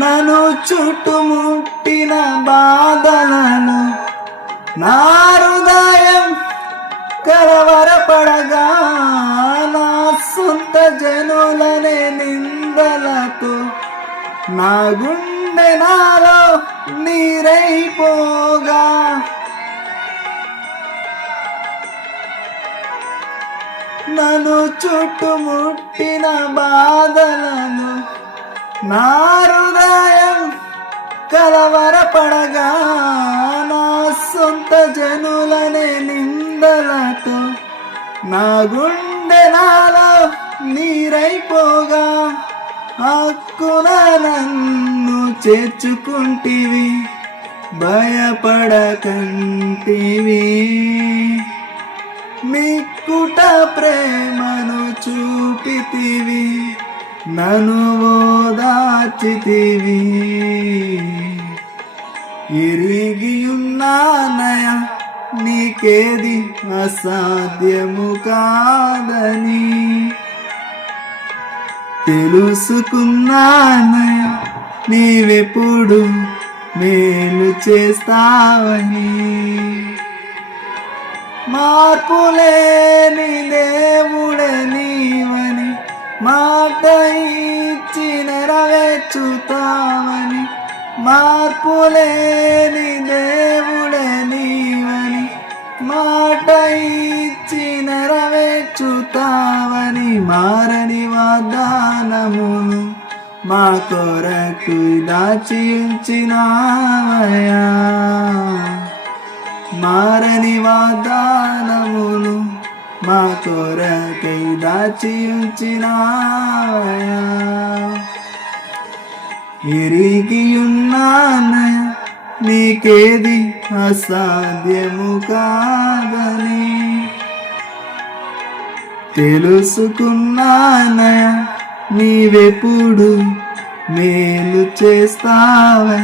నన్ను చుట్టుముట్టిన బాధలను నా హృదయం కలవరపడగా, నా సొంత జనులనే నిందలతో నా గుండె నాలో నీరైపోగా, నన్ను చుట్టుముట్టిన బాధలను నా హృదయం కలవరపడగా, నా సొంత జనులనే నిందలతో నా గుండె నాలో నీరైపోగా, హక్కున నన్ను చేర్చుకుంటివి, భయపడకంటివి, మిక్కుట ప్రేమను చూపితివి, నన్ను ఓదార్చితివి. ఇరిగియున్నానయ నీకేది అసాధ్యము కాదని, తెలుసుకున్నానయ నీవెప్పుడు మేలు చేస్తావని. మార్పులేని దేవుడే నీవని, మాట ఇచ్చి నెరవేర్చుతావని. మార్పులేని దేవుడే నీవని, మాట ఇచ్చి నెరవేర్చుతావని. మారని వాగ్దానమును మా కొరకు దాచి ఉంచినావయ్యా, మారని వాగ్దానమును మా కొరకై దాచి ఉంచినావయ్యా. ఇరిగియున్నానయ నీకేది అసాధ్యము కాదని, తెలుసుకున్నానయ నీవెప్పుడు మేలు చేస్తావని.